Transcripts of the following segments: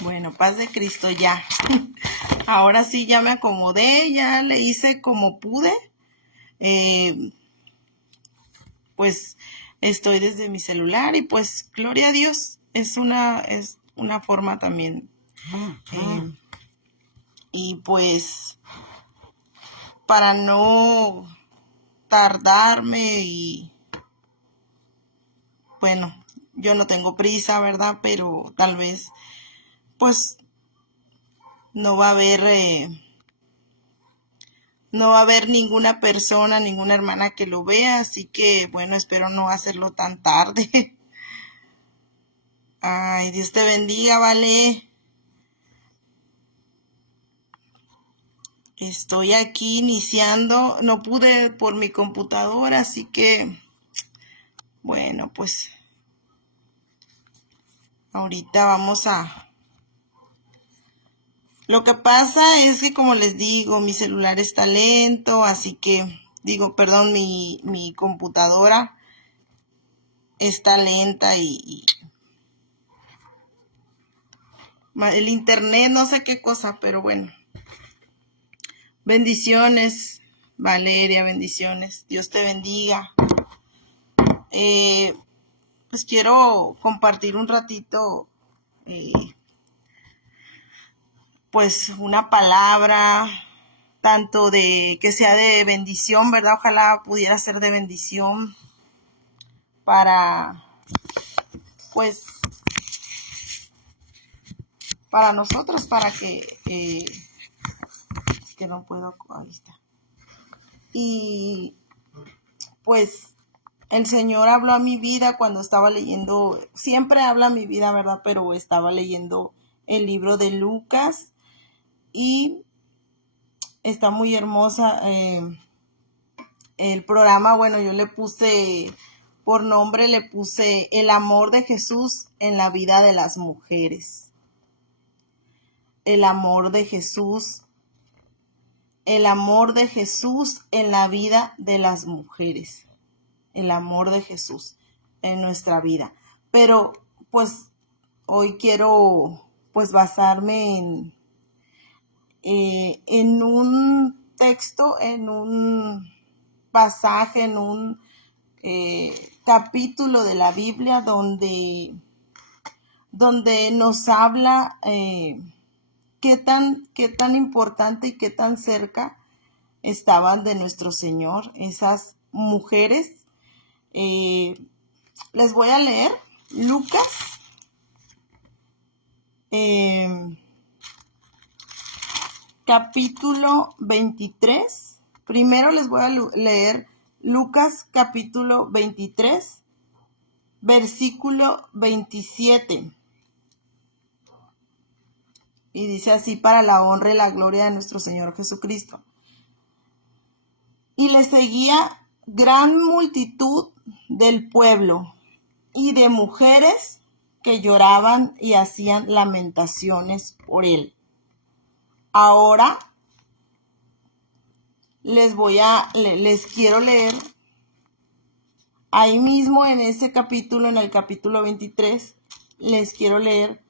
Bueno, paz de Cristo ya. Ahora sí ya me acomodé, ya le hice como pude. Pues estoy desde mi celular y pues gloria a Dios. Es una forma también. Y pues para no tardarme y bueno, yo no tengo prisa, ¿verdad? Pero tal vez pues no va a haber no va a haber ninguna persona, ninguna hermana que lo vea, así que bueno, espero no hacerlo tan tarde. Ay, Dios te bendiga, vale. Estoy aquí iniciando, no pude por mi computadora, así que bueno, pues ahorita vamos a... Lo que pasa es que, como les digo, mi celular está lento, así que, perdón, mi computadora está lenta y el internet, no sé qué cosa, pero bueno. Bendiciones, Valeria, bendiciones. Dios te bendiga. Pues quiero compartir un ratito, pues una palabra, tanto de que sea de bendición, ¿verdad? Ojalá pudiera ser de bendición para, pues, para nosotros, para que, es que no puedo, ahí está. Y pues el Señor habló a mi vida cuando estaba leyendo, siempre habla a mi vida, ¿verdad? Pero estaba leyendo el libro de Lucas y está muy hermosa el programa. Bueno, yo le puse, por nombre le puse El amor de Jesús en la vida de las mujeres. El amor de Jesús, el amor de Jesús en la vida de las mujeres. El amor de Jesús en nuestra vida. Pero pues hoy quiero pues basarme en un texto, en un pasaje, en un capítulo de la Biblia donde nos habla qué tan importante y qué tan cerca estaban de nuestro Señor esas mujeres. Les voy a leer Lucas capítulo 23. Primero les voy a leer Lucas capítulo 23, versículo 27. Y dice así: para la honra y la gloria de nuestro Señor Jesucristo. Y le seguía gran multitud del pueblo y de mujeres que lloraban y hacían lamentaciones por él. Ahora les quiero leer ahí mismo en ese capítulo, en el capítulo 23, les quiero leer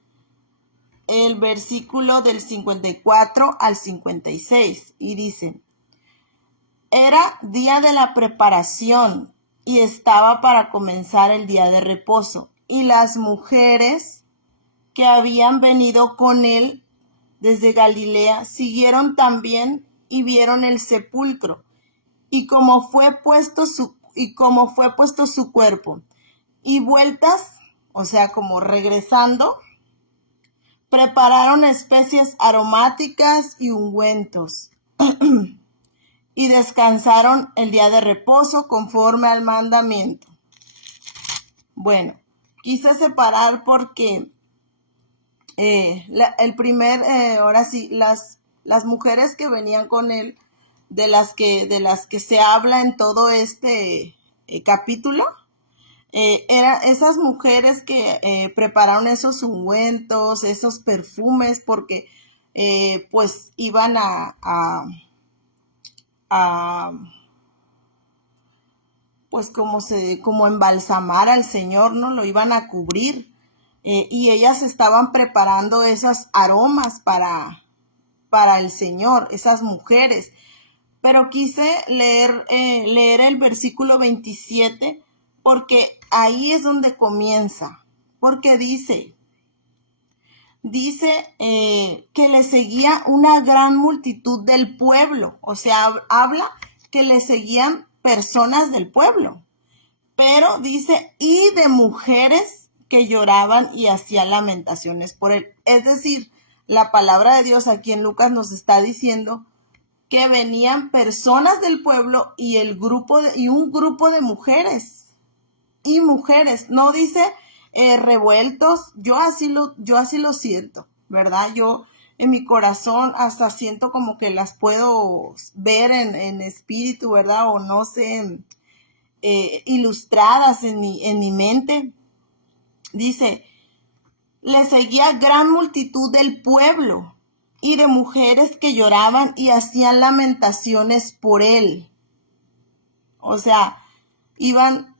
el versículo del 54 al 56 y dice: era día de la preparación y estaba para comenzar el día de reposo, y las mujeres que habían venido con él desde Galilea siguieron también y vieron el sepulcro y cómo fue puesto su cuerpo, y vueltas, o sea, como regresando, prepararon especies aromáticas y ungüentos y descansaron el día de reposo conforme al mandamiento. Bueno, quise separar porque ahora sí, las mujeres que venían con él, de las que se habla en todo este capítulo, eran esas mujeres que prepararon esos ungüentos, esos perfumes, porque pues iban a pues como embalsamar al Señor, ¿no? Lo iban a cubrir y ellas estaban preparando esas aromas para el Señor, esas mujeres. Pero quise leer el versículo 27 porque ahí es donde comienza. Porque que le seguía una gran multitud del pueblo. O sea, habla que le seguían personas del pueblo. Pero dice, y de mujeres que lloraban y hacían lamentaciones por él. Es decir, la palabra de Dios aquí en Lucas nos está diciendo que venían personas del pueblo y un grupo de mujeres y mujeres. No dice revueltos. Yo así lo siento, ¿verdad? Yo en mi corazón hasta siento como que las puedo ver en espíritu, ¿verdad? O no sé, ilustradas en mi mente. Dice, le seguía gran multitud del pueblo y de mujeres que lloraban y hacían lamentaciones por él. O sea, iban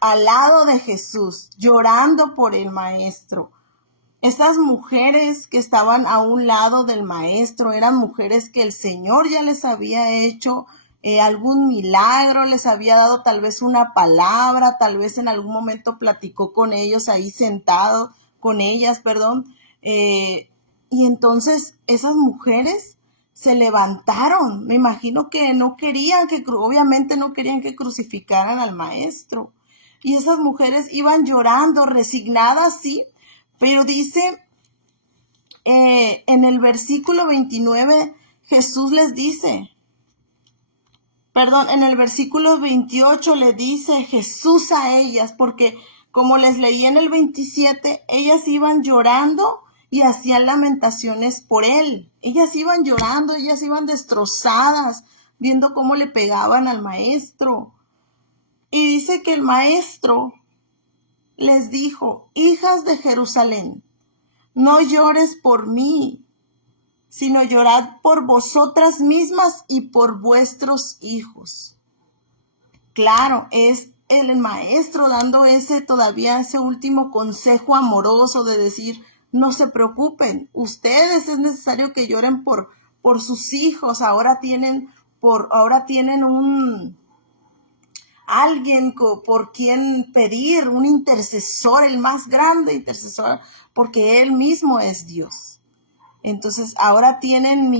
al lado de Jesús, llorando por el maestro. Estas mujeres que estaban a un lado del maestro eran mujeres que el Señor ya les había hecho algún milagro, les había dado tal vez una palabra, tal vez en algún momento platicó con ellos ahí sentado, con ellas, perdón. Y entonces esas mujeres se levantaron. Me imagino que obviamente no querían que crucificaran al maestro. Y esas mujeres iban llorando, resignadas, sí, pero dice en el versículo 29, Jesús les dice, en el versículo 28 le dice Jesús a ellas, porque como les leí en el 27, ellas iban llorando y hacían lamentaciones por él. Ellas iban llorando, ellas iban destrozadas, viendo cómo le pegaban al maestro. Y dice que el maestro les dijo, hijas de Jerusalén, no llores por mí, sino llorad por vosotras mismas y por vuestros hijos. Claro, es el maestro dando ese último consejo amoroso de decir, no se preocupen, ustedes es necesario que lloren por sus hijos, ahora tienen alguien por quien pedir, un intercesor, el más grande intercesor, porque él mismo es Dios. Entonces ahora tienen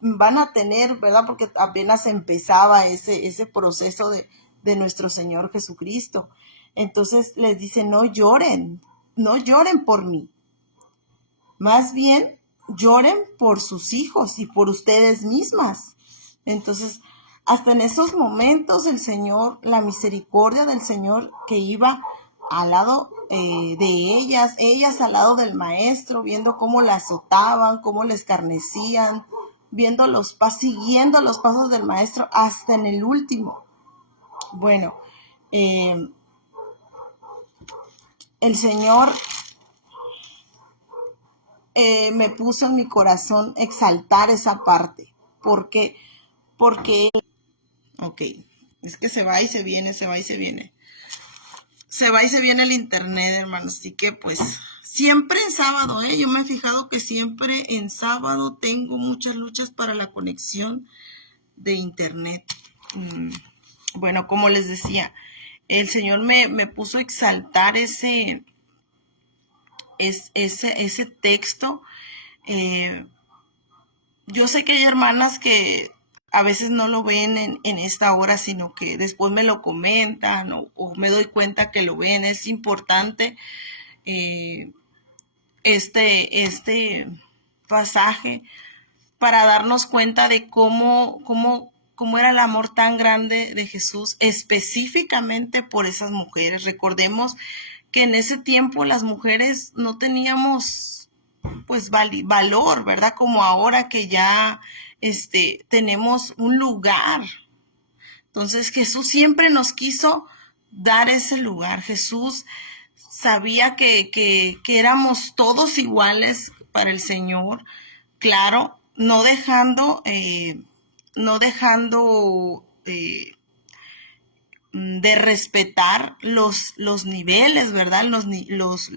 van a tener, ¿verdad? Porque apenas empezaba ese proceso de nuestro Señor Jesucristo. Entonces les dice, no lloren por mí. Más bien, lloren por sus hijos y por ustedes mismas. Entonces, hasta en esos momentos el Señor, la misericordia del Señor que iba al lado de ellas al lado del maestro, viendo cómo la azotaban, cómo la escarnecían, siguiendo los pasos del maestro hasta en el último. Bueno, el Señor me puso en mi corazón exaltar esa parte, porque, ok, es que se va y se viene, se va y se viene. Se va y se viene el internet, hermanos, así que pues siempre en sábado, yo me he fijado que siempre en sábado tengo muchas luchas para la conexión de internet. Bueno, como les decía, el Señor me puso a exaltar ese texto. Yo sé que hay hermanas que a veces no lo ven en esta hora, sino que después me lo comentan o me doy cuenta que lo ven. Es importante este pasaje para darnos cuenta de cómo era el amor tan grande de Jesús específicamente por esas mujeres. Recordemos que en ese tiempo las mujeres no teníamos pues valor, ¿verdad? Como ahora que ya tenemos un lugar. Entonces Jesús siempre nos quiso dar ese lugar. Jesús sabía que éramos todos iguales para el Señor, claro, no dejando de respetar los niveles, ¿verdad? Los niveles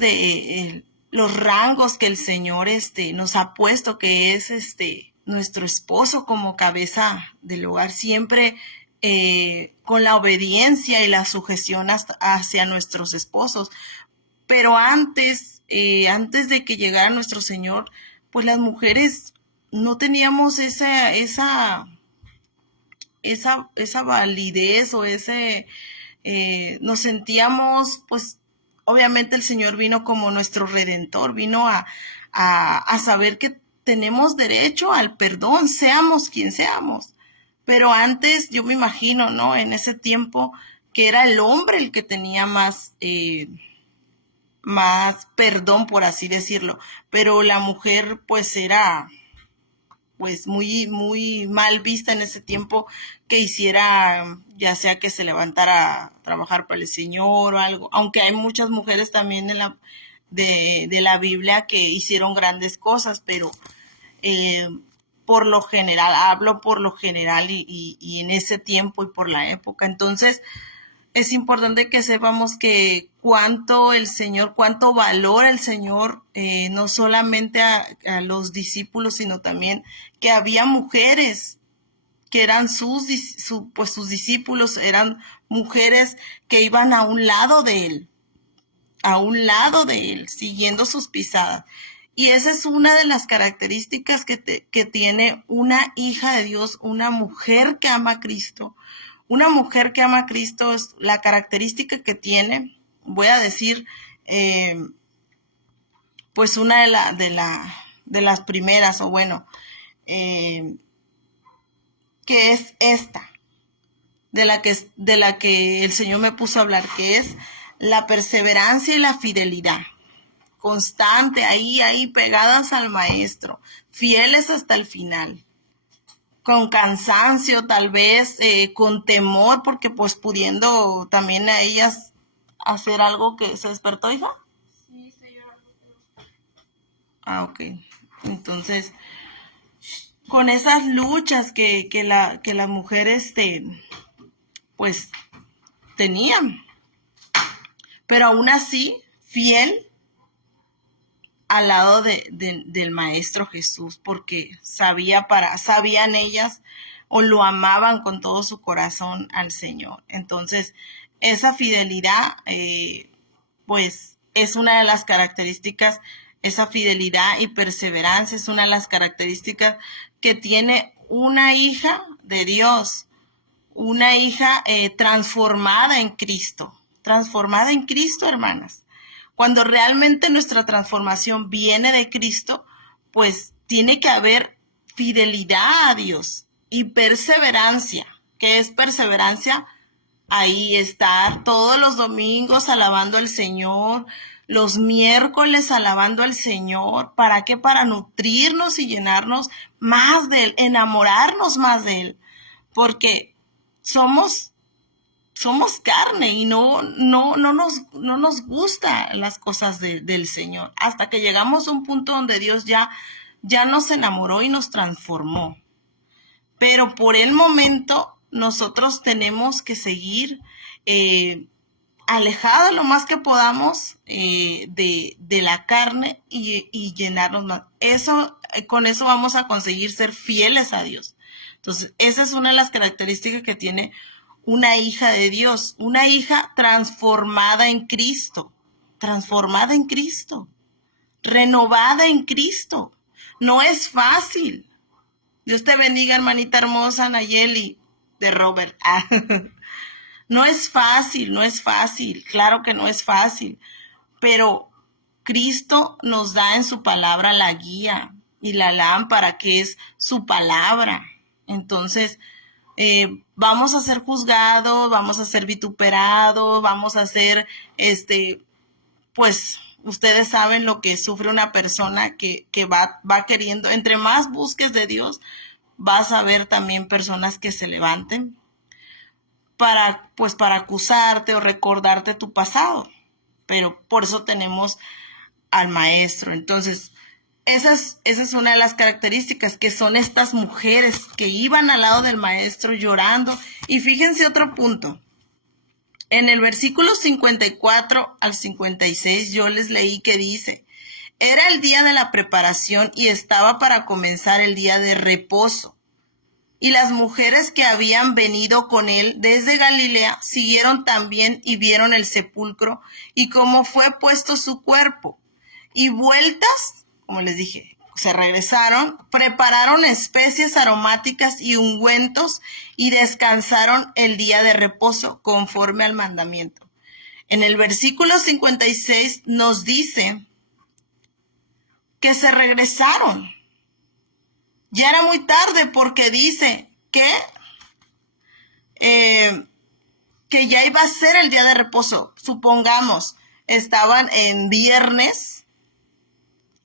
de los rangos que el Señor nos ha puesto, que es nuestro esposo como cabeza del hogar, siempre con la obediencia y la sujeción hacia nuestros esposos. Pero antes de que llegara nuestro Señor, pues las mujeres no teníamos esa validez o nos sentíamos, pues, obviamente el Señor vino como nuestro redentor, vino a saber que tenemos derecho al perdón, seamos quien seamos. Pero antes, yo me imagino, ¿no? En ese tiempo, que era el hombre el que tenía más perdón, por así decirlo. Pero la mujer, pues, era pues muy mal vista en ese tiempo que hiciera, ya sea que se levantara a trabajar para el Señor o algo, aunque hay muchas mujeres también de la Biblia que hicieron grandes cosas, pero por lo general, hablo por lo general y en ese tiempo y por la época. Entonces, es importante que sepamos que cuánto valora el Señor, no solamente a los discípulos, sino también que había mujeres que eran sus discípulos, eran mujeres que iban a un lado de él, siguiendo sus pisadas. Y esa es una de las características que tiene una hija de Dios, una mujer que ama a Cristo. Una mujer que ama a Cristo es la característica que tiene, voy a decir, pues una de las primeras, o bueno, que es esta, de la que el Señor me puso a hablar, que es la perseverancia y la fidelidad. Constante, ahí pegadas al Maestro, fieles hasta el final. Con cansancio, tal vez, con temor, porque pues pudiendo también a ellas hacer algo. Que se despertó, hija. Sí, estoy llorando. Ok. Entonces, con esas luchas que la mujer pues tenían, pero aún así, fiel al lado del Maestro Jesús, porque sabían ellas o lo amaban con todo su corazón al Señor. Entonces, esa fidelidad, pues, es una de las características, esa fidelidad y perseverancia es una de las características que tiene una hija de Dios, una hija transformada en Cristo, hermanas. Cuando realmente nuestra transformación viene de Cristo, pues tiene que haber fidelidad a Dios y perseverancia. ¿Qué es perseverancia? Ahí estar todos los domingos alabando al Señor, los miércoles alabando al Señor. ¿Para qué? Para nutrirnos y llenarnos más de Él, enamorarnos más de Él. Porque somos carne y no nos gustan las cosas del Señor, hasta que llegamos a un punto donde Dios ya nos enamoró y nos transformó. Pero por el momento nosotros tenemos que seguir alejados lo más que podamos de la carne y llenarnos más. Con eso vamos a conseguir ser fieles a Dios. Entonces, esa es una de las características que tiene una hija de Dios, una hija transformada en Cristo, renovada en Cristo. No es fácil. Dios te bendiga, hermanita hermosa Nayeli, de Robert. No es fácil, claro que no es fácil, pero Cristo nos da en su palabra la guía y la lámpara, que es su palabra. Entonces, vamos a ser juzgados, vamos a ser vituperados, vamos a ser, pues, ustedes saben lo que sufre una persona que va queriendo. Entre más busques de Dios, vas a ver también personas que se levanten para acusarte o recordarte tu pasado. Pero por eso tenemos al Maestro. Entonces, esa es una de las características, que son estas mujeres que iban al lado del maestro llorando. Y fíjense otro punto. En el versículo 54 al 56 yo les leí que dice: era el día de la preparación y estaba para comenzar el día de reposo. Y las mujeres que habían venido con él desde Galilea siguieron también y vieron el sepulcro y cómo fue puesto su cuerpo. Y vueltas, como les dije, se regresaron, prepararon especies aromáticas y ungüentos y descansaron el día de reposo conforme al mandamiento. En el versículo 56 nos dice que se regresaron. Ya era muy tarde porque dice que ya iba a ser el día de reposo. Supongamos, estaban en viernes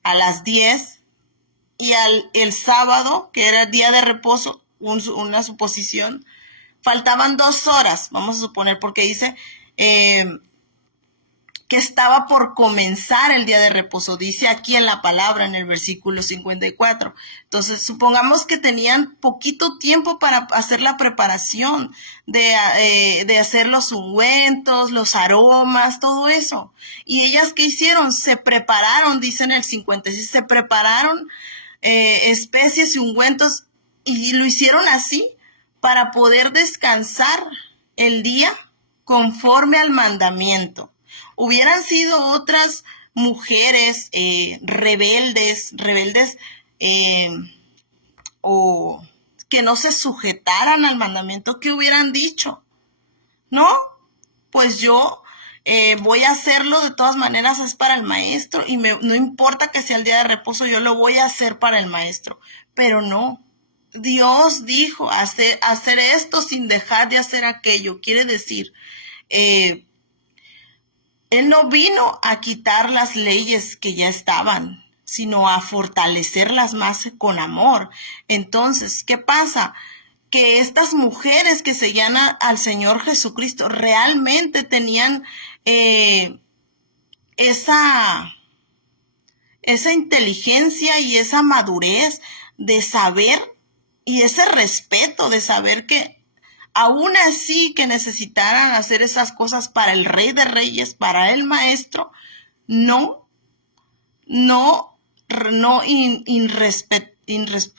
a las 10 y el sábado, que era el día de reposo, una suposición, faltaban 2 horas, vamos a suponer, porque dice que estaba por comenzar el día de reposo, dice aquí en la palabra, en el versículo 54. Entonces, supongamos que tenían poquito tiempo para hacer la preparación de hacer los ungüentos, los aromas, todo eso. Y ellas, ¿qué hicieron? Se prepararon, dice en el 56, se prepararon especies y ungüentos y lo hicieron así para poder descansar el día conforme al mandamiento. Hubieran sido otras mujeres rebeldes o que no se sujetaran al mandamiento, ¿qué hubieran dicho? No, pues yo voy a hacerlo de todas maneras, es para el maestro y no importa que sea el día de reposo, yo lo voy a hacer para el maestro. Pero no, Dios dijo hacer esto sin dejar de hacer aquello. Quiere decir, Él no vino a quitar las leyes que ya estaban, sino a fortalecerlas más con amor. Entonces, ¿qué pasa? Que estas mujeres que seguían al Señor Jesucristo realmente tenían esa inteligencia y esa madurez de saber y ese respeto de saber que aún así que necesitaran hacer esas cosas para el Rey de Reyes, para el Maestro,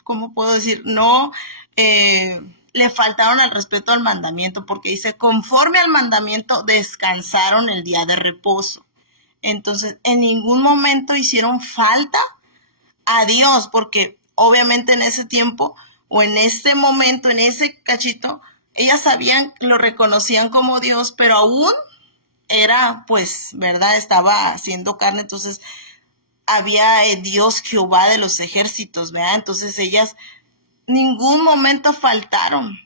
¿cómo puedo decir? No le faltaron al respeto al mandamiento, porque dice, conforme al mandamiento descansaron el día de reposo. Entonces, en ningún momento hicieron falta a Dios, porque obviamente en ese tiempo o en este momento, en ese cachito, ellas sabían, lo reconocían como Dios, pero aún era, pues, ¿verdad? Estaba haciendo carne, entonces había Dios Jehová de los ejércitos, ¿verdad? Entonces ellas ningún momento faltaron.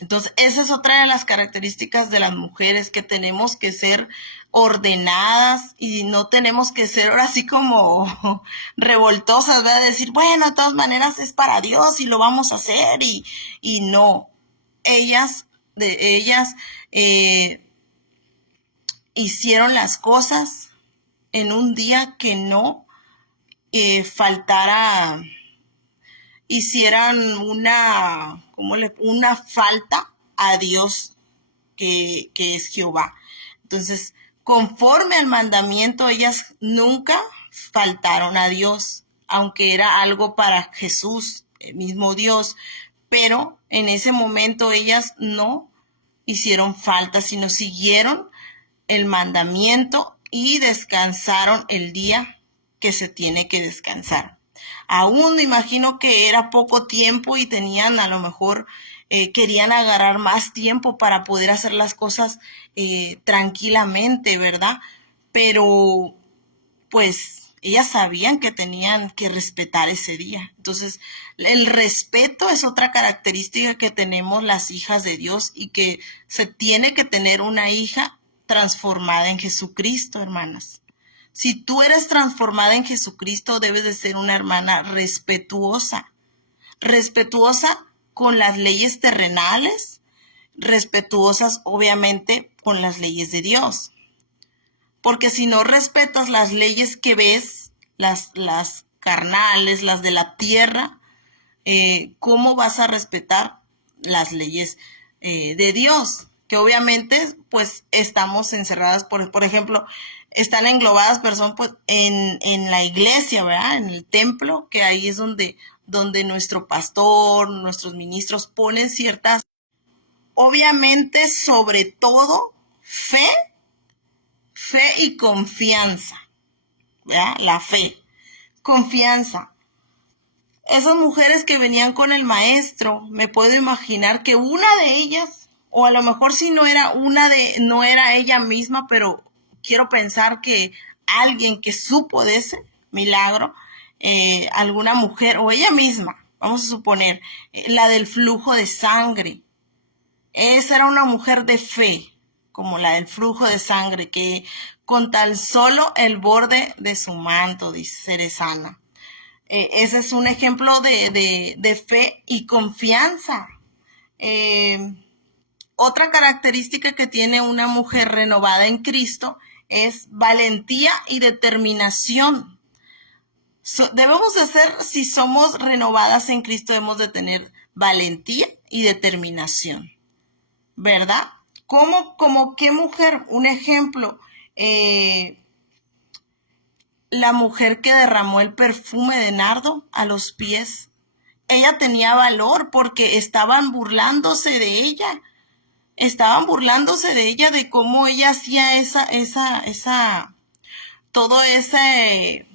Entonces, esa es otra de las características de las mujeres, que tenemos que ser ordenadas y no tenemos que ser ahora así como revoltosas, ¿verdad? Decir, bueno, de todas maneras es para Dios y lo vamos a hacer y no. Ellas hicieron las cosas en un día que no hicieran una falta a Dios que es Jehová. Entonces, conforme al mandamiento, ellas nunca faltaron a Dios, aunque era algo para Jesús, el mismo Dios, pero en ese momento ellas no hicieron falta, sino siguieron el mandamiento y descansaron el día que se tiene que descansar. Aún me imagino que era poco tiempo y tenían a lo mejor, querían agarrar más tiempo para poder hacer las cosas tranquilamente, ¿verdad? Pero pues ellas sabían que tenían que respetar ese día. Entonces, el respeto es otra característica que tenemos las hijas de Dios y que se tiene que tener una hija transformada en Jesucristo, hermanas. Si tú eres transformada en Jesucristo, debes de ser una hermana respetuosa con las leyes terrenales, respetuosas obviamente con las leyes de Dios. Porque si no respetas las leyes que ves, las carnales, las de la tierra, ¿cómo vas a respetar las leyes de Dios? Que obviamente pues estamos encerradas, por ejemplo, están englobadas personas pues, en la iglesia, ¿verdad? En el templo, que ahí es donde nuestro pastor, nuestros ministros ponen ciertas, obviamente sobre todo fe y confianza, ¿verdad? La fe, confianza. Esas mujeres que venían con el maestro, me puedo imaginar que una de ellas, o a lo mejor si no era no era ella misma, pero quiero pensar que alguien que supo de ese milagro, alguna mujer o ella misma, vamos a suponer, la del flujo de sangre. Esa era una mujer de fe, como la del flujo de sangre, que con tan solo el borde de su manto, dice, seré sana. Ese es un ejemplo de fe y confianza. Otra característica que tiene una mujer renovada en Cristo es valentía y determinación. Debemos de ser, si somos renovadas en Cristo, debemos de tener valentía y determinación, ¿verdad? ¿Cómo qué mujer? Un ejemplo, la mujer que derramó el perfume de nardo a los pies. Ella tenía valor porque estaban burlándose de ella. Estaban burlándose de ella, de cómo ella hacía todo ese,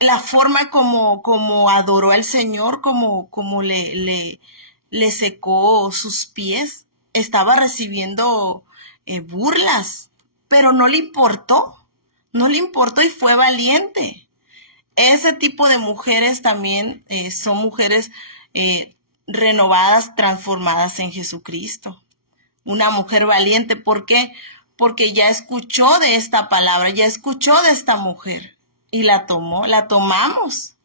la forma como adoró al Señor, como le secó sus pies. Estaba recibiendo burlas, pero no le importó. No le importó y fue valiente. Ese tipo de mujeres también son mujeres renovadas, transformadas en Jesucristo. Una mujer valiente, ¿por qué? Porque ya escuchó de esta palabra, ya escuchó de esta mujer y la tomó, la tomamos,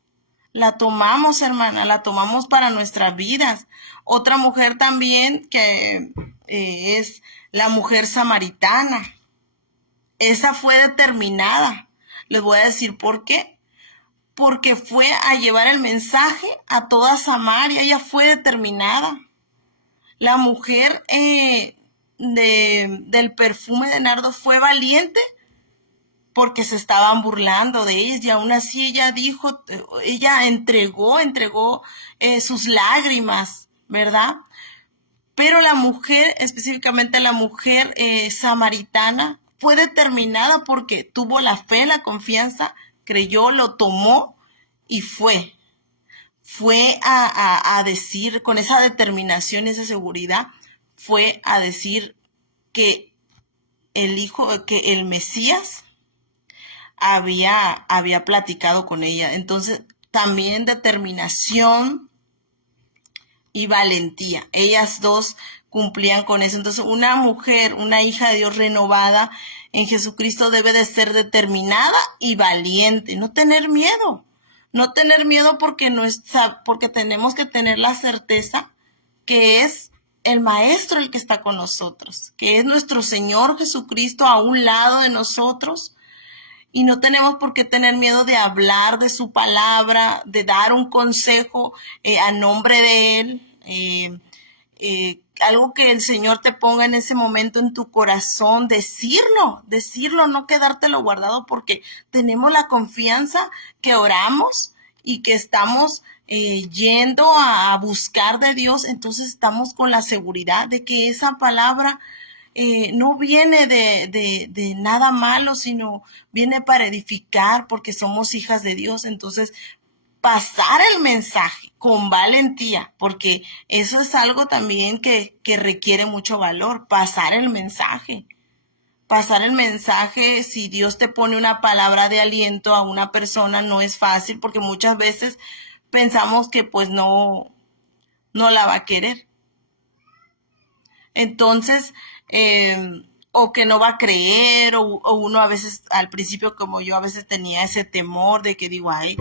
hermana, la tomamos para nuestras vidas. Otra mujer también que es la mujer samaritana. Esa fue determinada. Les voy a decir por qué. Porque fue a llevar el mensaje a toda Samaria. Ella fue determinada. La mujer del perfume de nardo fue valiente porque se estaban burlando de ella y aún así ella dijo, ella entregó sus lágrimas, ¿verdad? Pero la mujer, específicamente la mujer samaritana, fue determinada porque tuvo la fe, la confianza, creyó, lo tomó y fue a decir, con esa determinación, esa seguridad, fue a decir que el Mesías había platicado con ella. Entonces, también determinación y valentía. Ellas dos cumplían con eso. Entonces, una mujer, una hija de Dios renovada en Jesucristo debe de ser determinada y valiente, no tener miedo. No tener miedo porque tenemos que tener la certeza que es el Maestro el que está con nosotros, que es nuestro Señor Jesucristo a un lado de nosotros. Y no tenemos por qué tener miedo de hablar de su palabra, de dar un consejo a nombre de Él. Algo que el Señor te ponga en ese momento en tu corazón, decirlo, no quedártelo guardado, porque tenemos la confianza que oramos y que estamos yendo a buscar de Dios. Entonces estamos con la seguridad de que esa palabra no viene de nada malo, sino viene para edificar, porque somos hijas de Dios. Entonces, pasar el mensaje con valentía, porque eso es algo también que requiere mucho valor, pasar el mensaje. Pasar el mensaje, si Dios te pone una palabra de aliento a una persona, no es fácil, porque muchas veces pensamos que pues no la va a querer. Entonces, o que no va a creer, o uno a veces, al principio como yo, a veces tenía ese temor de que digo, ay,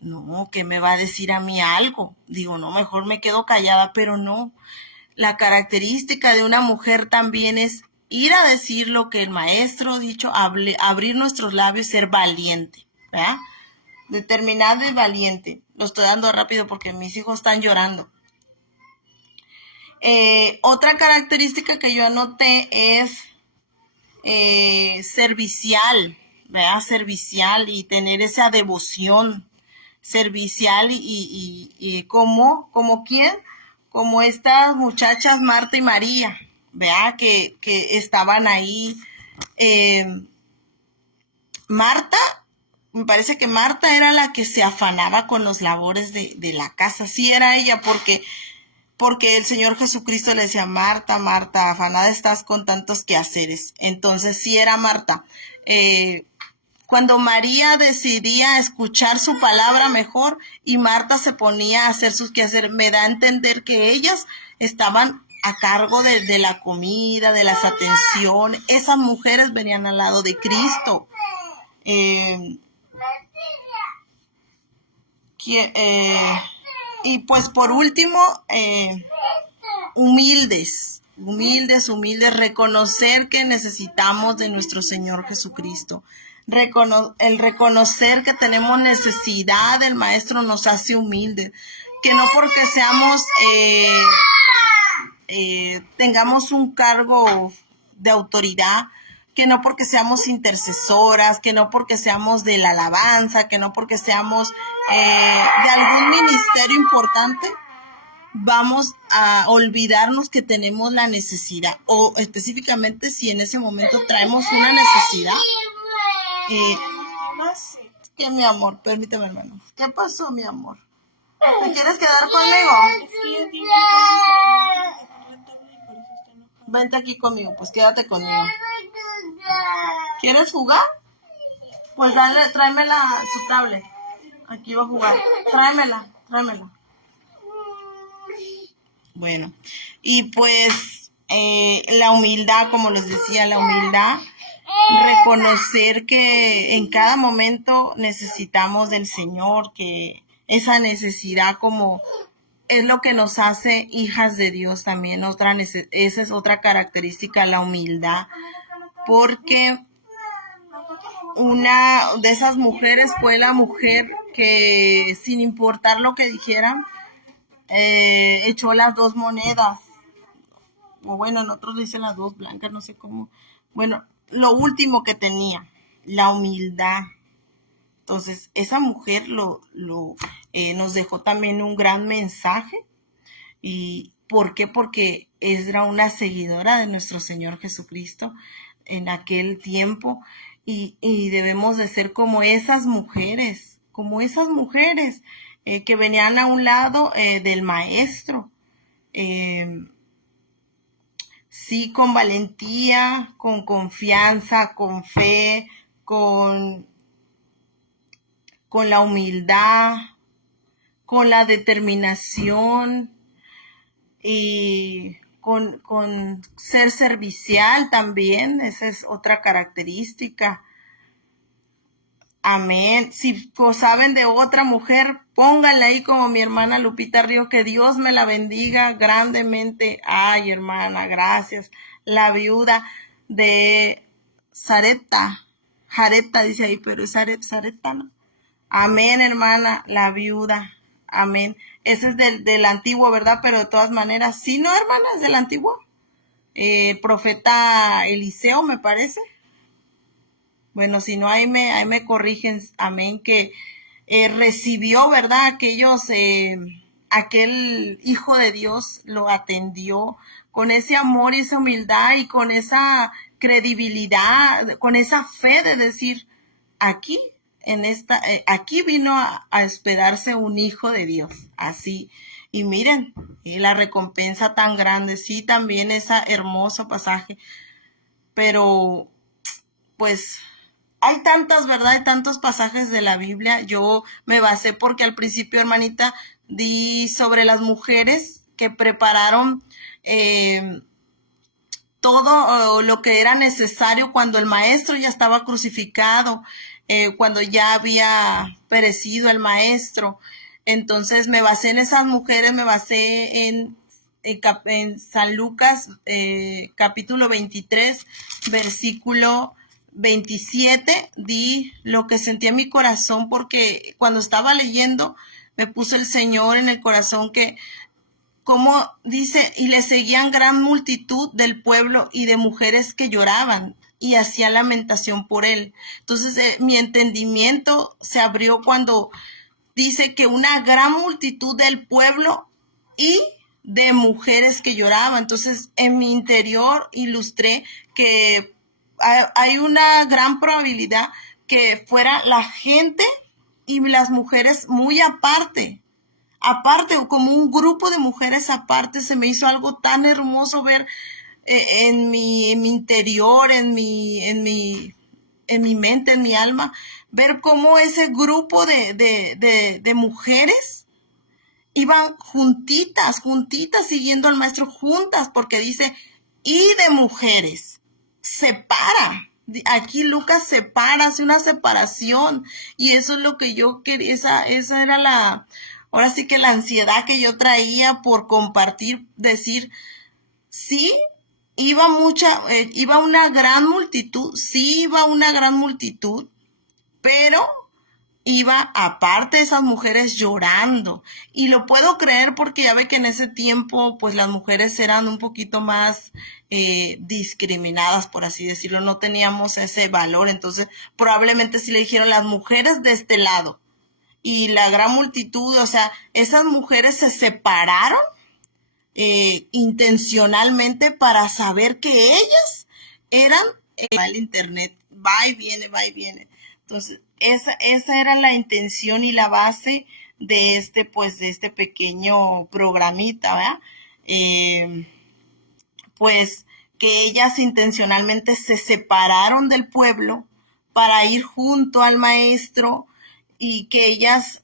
no, que me va a decir a mí algo. Digo, no, mejor me quedo callada, pero no. La característica de una mujer también es ir a decir lo que el maestro ha dicho, abrir nuestros labios, ser valiente, ¿verdad? determinada y valiente. Lo estoy dando rápido porque mis hijos están llorando. Otra característica que yo anoté es servicial, ¿verdad? Servicial y tener esa devoción servicial y como quién, como estas muchachas Marta y María, ¿verdad? Que estaban ahí. Marta, me parece que Marta era la que se afanaba con los labores de la casa. Sí era ella, porque el Señor Jesucristo le decía, Marta, Marta, afanada estás con tantos quehaceres. Entonces sí era Marta. Cuando María decidía escuchar su palabra mejor y Marta se ponía a hacer sus quehaceres, me da a entender que ellas estaban a cargo de la comida, de las atenciones. Esas mujeres venían al lado de Cristo. Y pues por último, humildes, reconocer que necesitamos de nuestro Señor Jesucristo. El reconocer que tenemos necesidad del Maestro nos hace humildes, que no porque seamos, tengamos un cargo de autoridad, que no porque seamos intercesoras, que no porque seamos de la alabanza, que no porque seamos de algún ministerio importante, vamos a olvidarnos que tenemos la necesidad, o específicamente si en ese momento traemos una necesidad. ¿Qué, mi amor? Permíteme, hermano. ¿Qué pasó, mi amor? ¿Te quieres quedar conmigo? Vente aquí conmigo, pues quédate conmigo. ¿Quieres jugar? Pues dale, tráemela su tablet. Aquí va a jugar. Tráemela. Bueno, y pues la humildad, como les decía, la humildad, reconocer que en cada momento necesitamos del Señor, que esa necesidad como es lo que nos hace hijas de Dios también. Esa es otra característica, la humildad, porque una de esas mujeres fue la mujer que, sin importar lo que dijeran, echó las 2 monedas, o bueno, en otros dicen las 2 blancas, no sé cómo. Bueno, lo último que tenía, la humildad. Entonces, esa mujer nos dejó también un gran mensaje. ¿Y por qué? Porque era una seguidora de nuestro Señor Jesucristo en aquel tiempo, y debemos de ser como esas mujeres, que venían a un lado del Maestro. Sí, con valentía, con confianza, con fe, con la humildad, con la determinación y con ser servicial también. Esa es otra característica. Amén. Si saben de otra mujer, pónganla ahí como mi hermana Lupita Río, que Dios me la bendiga grandemente. Ay, hermana, gracias. La viuda de Sarepta, dice ahí, pero es Sarepta, ¿no? Amén, hermana, la viuda. Amén. Ese es del antiguo, ¿verdad? Pero de todas maneras, sí, ¿no, hermana? Es del antiguo. El profeta Eliseo, me parece. Bueno, si no, ahí me corrigen. Amén, que recibió, ¿verdad? Aquel hijo de Dios lo atendió con ese amor y esa humildad y con esa credibilidad, con esa fe de decir, aquí vino a hospedarse un hijo de Dios, así. Y miren, y la recompensa tan grande, sí, también ese hermoso pasaje. Pero, pues, hay tantas, ¿verdad? Hay tantos pasajes de la Biblia. Yo me basé porque al principio, hermanita, di sobre las mujeres que prepararon todo lo que era necesario cuando el Maestro ya estaba crucificado, cuando ya había perecido el Maestro. Entonces me basé en esas mujeres, me basé en San Lucas, capítulo 23, versículo 27 di lo que sentía en mi corazón, porque cuando estaba leyendo me puso el Señor en el corazón que, como dice, y le seguían gran multitud del pueblo y de mujeres que lloraban y hacían lamentación por él. Entonces mi entendimiento se abrió cuando dice que una gran multitud del pueblo y de mujeres que lloraban. Entonces, en mi interior ilustré que hay una gran probabilidad que fuera la gente y las mujeres muy aparte. Aparte, como un grupo de mujeres aparte, se me hizo algo tan hermoso ver en mi interior, en mi mente, en mi alma, ver cómo ese grupo de mujeres iban juntitas, juntitas, siguiendo al maestro, juntas, porque dice, y de mujeres, separa. Aquí Lucas separa, hace una separación, y eso es lo que yo quería, esa era ahora sí que la ansiedad que yo traía por compartir, decir, sí, iba una gran multitud, sí iba una gran multitud, pero iba aparte de esas mujeres llorando. Y lo puedo creer porque ya ve que en ese tiempo pues las mujeres eran un poquito más discriminadas, por así decirlo, no teníamos ese valor. Entonces probablemente sí le dijeron las mujeres de este lado. Y la gran multitud, o sea, esas mujeres se separaron intencionalmente para saber que ellas eran el internet, va y viene, va y viene. Entonces, esa era la intención y la base de de este pequeño programita, ¿verdad? Pues que ellas intencionalmente se separaron del pueblo para ir junto al maestro y que ellas,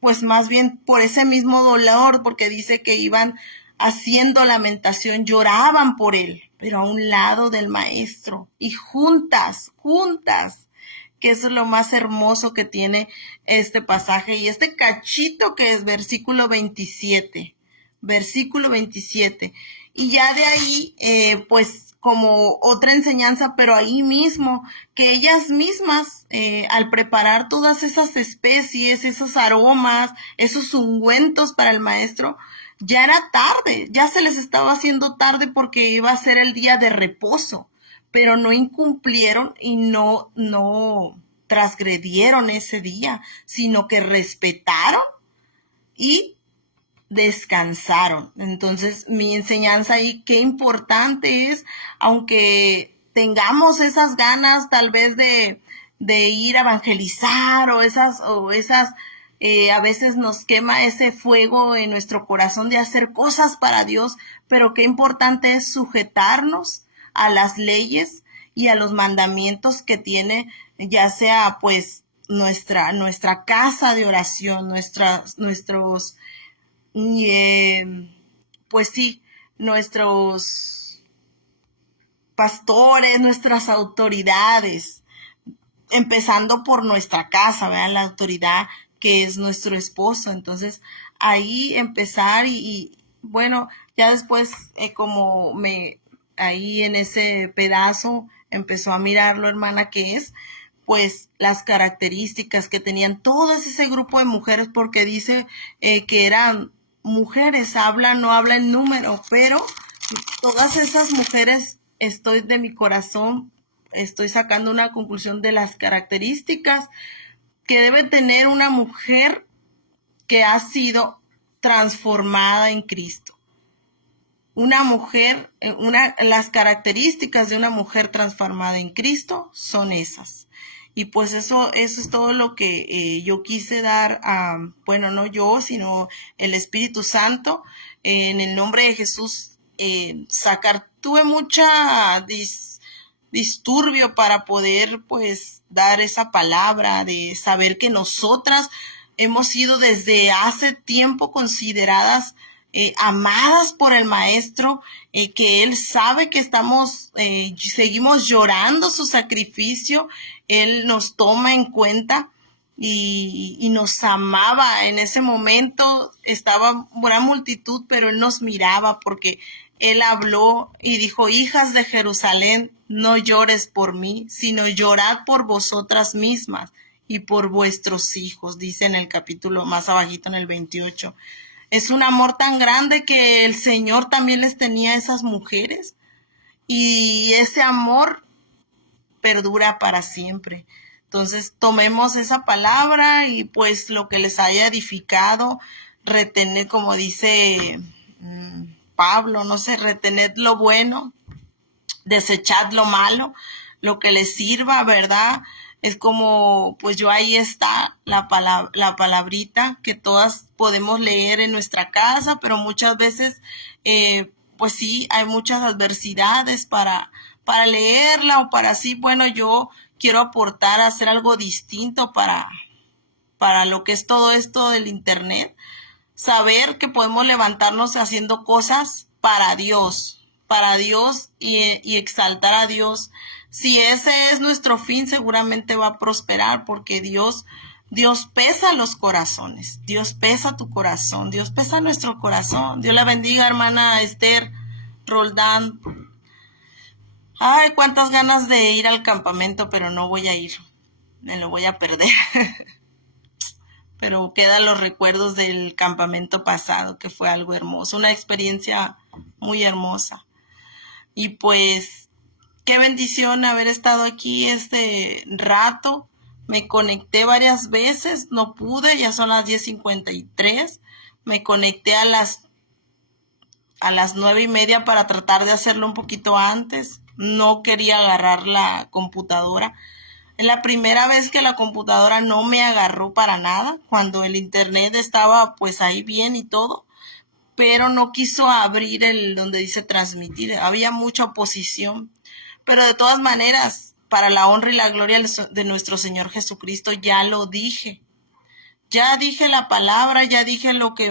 pues más bien por ese mismo dolor, porque dice que iban haciendo lamentación, lloraban por él, pero a un lado del maestro y juntas, juntas, que eso es lo más hermoso que tiene este pasaje y este cachito que es versículo 27, versículo 27. Y ya de ahí, pues como otra enseñanza, pero ahí mismo, que ellas mismas, al preparar todas esas especies, esos aromas, esos ungüentos para el maestro, ya era tarde, ya se les estaba haciendo tarde porque iba a ser el día de reposo, pero no incumplieron y no transgredieron ese día, sino que respetaron y descansaron. Entonces, mi enseñanza ahí, qué importante es, aunque tengamos esas ganas tal vez de ir a evangelizar o esas a veces nos quema ese fuego en nuestro corazón de hacer cosas para Dios, pero qué importante es sujetarnos a las leyes y a los mandamientos que tiene, ya sea pues nuestra casa de oración, nuestros pues sí, nuestros pastores, nuestras autoridades, empezando por nuestra casa, ¿verdad? La autoridad que es nuestro esposo. Entonces, ahí empezar bueno, ya después ahí en ese pedazo empezó a mirarlo, hermana, que es pues las características que tenían todo ese grupo de mujeres, porque dice que eran mujeres, no habla en número, pero todas esas mujeres, estoy de mi corazón, estoy sacando una conclusión de las características que debe tener una mujer que ha sido transformada en Cristo. Una mujer, las características de una mujer transformada en Cristo son esas. Y pues eso es todo lo que yo quise dar bueno, no yo, sino el Espíritu Santo, en el nombre de Jesús, tuve mucha disturbio para poder pues dar esa palabra de saber que nosotras hemos sido desde hace tiempo consideradas amadas por el maestro, que él sabe que seguimos llorando su sacrificio, él nos toma en cuenta y nos amaba. En ese momento estaba una multitud, pero él nos miraba porque él habló y dijo: hijas de Jerusalén, no llores por mí, sino llorad por vosotras mismas y por vuestros hijos, dice en el capítulo más abajito, en el 28. Es un amor tan grande que el Señor también les tenía a esas mujeres, y ese amor perdura para siempre. Entonces tomemos esa palabra y pues lo que les haya edificado, retener, como dice Pablo, no sé, retened lo bueno, desechad lo malo, lo que les sirva, ¿verdad? Es como, pues yo ahí está la palabrita que todas podemos leer en nuestra casa, pero muchas veces, pues sí, hay muchas adversidades para leerla o para así. Bueno, yo quiero aportar a hacer algo distinto para lo que es todo esto del internet. Saber que podemos levantarnos haciendo cosas para Dios y exaltar a Dios. Si ese es nuestro fin, seguramente va a prosperar, porque Dios pesa los corazones, Dios pesa tu corazón, Dios pesa nuestro corazón. Dios la bendiga, hermana Esther Roldán. Ay, cuántas ganas de ir al campamento, pero no voy a ir, me lo voy a perder. Pero quedan los recuerdos del campamento pasado, que fue algo hermoso, una experiencia muy hermosa. Y pues, qué bendición haber estado aquí este rato. Me conecté varias veces, no pude, ya son las 10:53. Me conecté a las 9:30 para tratar de hacerlo un poquito antes. No quería agarrar la computadora. Es la primera vez que la computadora no me agarró para nada, cuando el internet estaba pues ahí bien y todo, pero no quiso abrir el donde dice transmitir. Había mucha oposición, pero de todas maneras, para la honra y la gloria de nuestro Señor Jesucristo, ya lo dije. Ya dije la palabra, ya dije lo que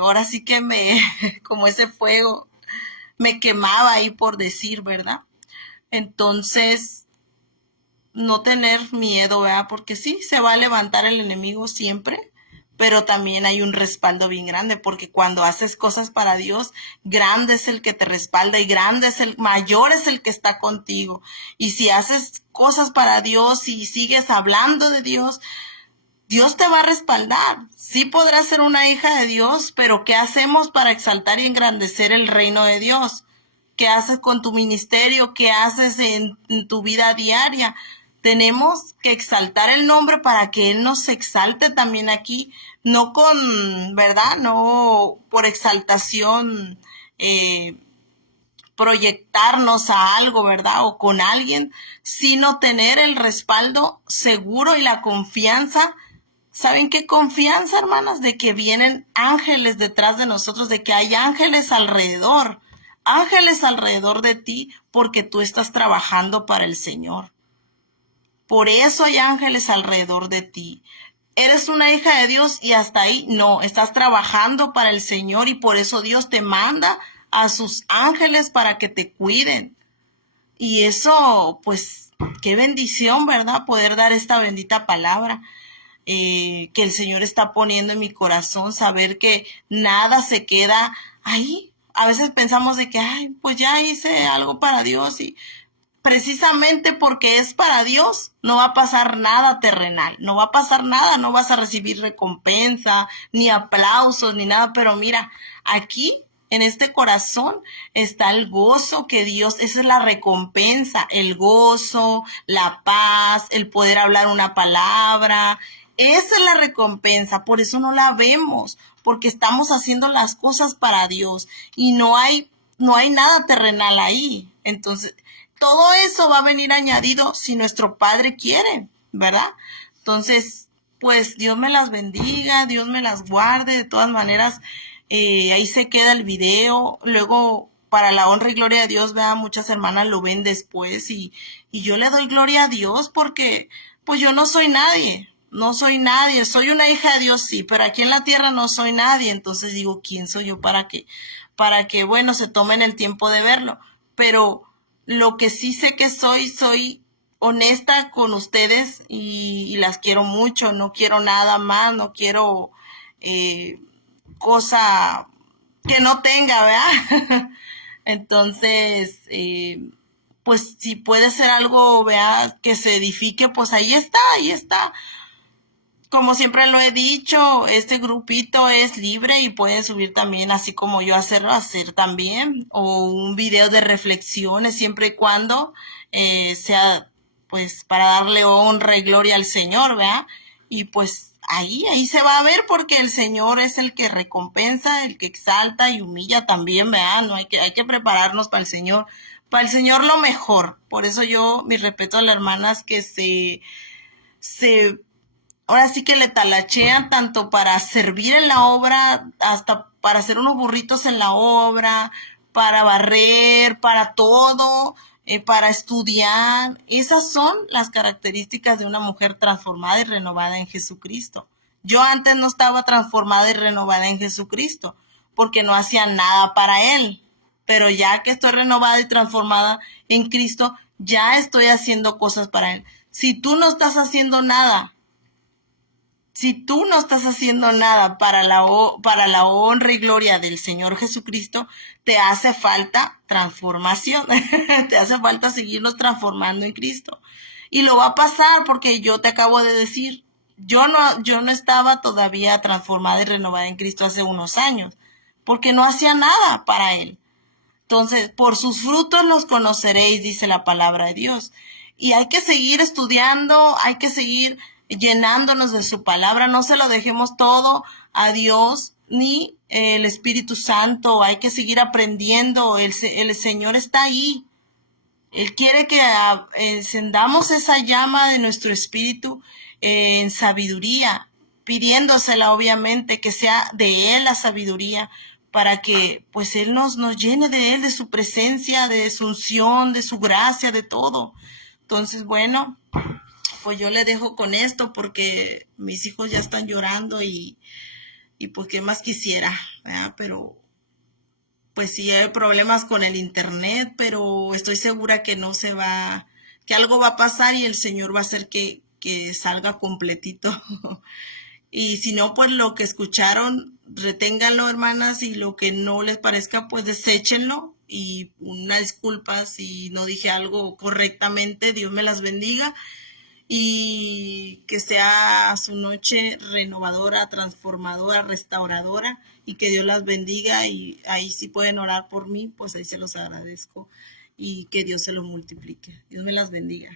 ahora sí que como ese fuego, me quemaba ahí por decir, ¿verdad? Entonces, no tener miedo, ¿verdad? Porque sí, se va a levantar el enemigo siempre, pero también hay un respaldo bien grande, porque cuando haces cosas para Dios, grande es el que te respalda y mayor es el que está contigo. Y si haces cosas para Dios y sigues hablando de Dios, Dios te va a respaldar. Sí podrás ser una hija de Dios, pero ¿qué hacemos para exaltar y engrandecer el reino de Dios? ¿Qué haces con tu ministerio? ¿Qué haces en tu vida diaria? Tenemos que exaltar el nombre para que Él nos exalte también aquí, no con, ¿verdad? No por exaltación, proyectarnos a algo, ¿verdad? O con alguien, sino tener el respaldo seguro y la confianza. ¿Saben qué confianza, hermanas? De que vienen ángeles detrás de nosotros, de que hay ángeles alrededor de ti, porque tú estás trabajando para el Señor. Por eso hay ángeles alrededor de ti. Eres una hija de Dios y hasta ahí no, estás trabajando para el Señor, y por eso Dios te manda a sus ángeles para que te cuiden. Y eso, pues, qué bendición, ¿verdad? Poder dar esta bendita palabra que el Señor está poniendo en mi corazón, saber que nada se queda ahí. A veces pensamos de que, ay, pues ya hice algo para Dios, y precisamente porque es para Dios, no va a pasar nada terrenal, no va a pasar nada, no vas a recibir recompensa, ni aplausos, ni nada, pero mira, aquí en este corazón está el gozo que Dios, esa es la recompensa, el gozo, la paz, el poder hablar una palabra, esa es la recompensa. Por eso no la vemos, porque estamos haciendo las cosas para Dios y no hay nada terrenal ahí. Entonces, todo eso va a venir añadido si nuestro Padre quiere, ¿verdad? Entonces, pues Dios me las bendiga, Dios me las guarde. De todas maneras, ahí se queda el video. Luego, para la honra y gloria de Dios, vean, muchas hermanas lo ven después, y yo le doy gloria a Dios, porque pues yo no soy nadie. No soy nadie, soy una hija de Dios, sí, pero aquí en la tierra no soy nadie. Entonces digo, ¿quién soy yo para que, bueno, se tomen el tiempo de verlo? Pero lo que sí sé que soy honesta con ustedes, y las quiero mucho, no quiero nada más, no quiero cosa que no tenga, ¿verdad? Entonces, pues si puede ser algo, vea, que se edifique, pues ahí está, ahí está. Como siempre lo he dicho, este grupito es libre y pueden subir también, así como yo hacer también, o un video de reflexiones, siempre y cuando sea, pues, para darle honra y gloria al Señor, ¿verdad? Y pues ahí se va a ver porque el Señor es el que recompensa, el que exalta y humilla también, ¿verdad? No hay que prepararnos para el Señor lo mejor. Por eso yo, mi respeto a las hermanas que se ahora sí que le talachean tanto para servir en la obra, hasta para hacer unos burritos en la obra, para barrer, para todo, para estudiar. Esas son las características de una mujer transformada y renovada en Jesucristo. Yo antes no estaba transformada y renovada en Jesucristo, porque no hacía nada para Él. Pero ya que estoy renovada y transformada en Cristo, ya estoy haciendo cosas para Él. Si tú no estás haciendo nada, si tú no estás haciendo nada para para la honra y gloria del Señor Jesucristo, te hace falta transformación, te hace falta seguirnos transformando en Cristo. Y lo va a pasar porque yo te acabo de decir, yo no estaba todavía transformada y renovada en Cristo hace unos años, porque no hacía nada para Él. Entonces, por sus frutos los conoceréis, dice la palabra de Dios. Y hay que seguir estudiando, hay que seguir llenándonos de su palabra. No se lo dejemos todo a Dios ni el Espíritu Santo. Hay que seguir aprendiendo. El Señor está ahí. Él quiere que encendamos esa llama de nuestro espíritu en sabiduría, pidiéndosela obviamente que sea de Él la sabiduría para que pues Él nos llene de Él, de su presencia, de su unción, de su gracia, de todo. Entonces, bueno, pues yo le dejo con esto porque mis hijos ya están llorando y pues qué más quisiera, ¿verdad? Pero pues sí hay problemas con el internet, pero estoy segura que no se va, que algo va a pasar y el Señor va a hacer que salga completito. Y si no, pues lo que escucharon, reténganlo, hermanas, y lo que no les parezca, pues deséchenlo. Y una disculpa si no dije algo correctamente, Dios me las bendiga y que sea su noche renovadora, transformadora, restauradora y que Dios las bendiga y ahí sí pueden orar por mí, pues ahí se los agradezco y que Dios se los multiplique. Dios me las bendiga.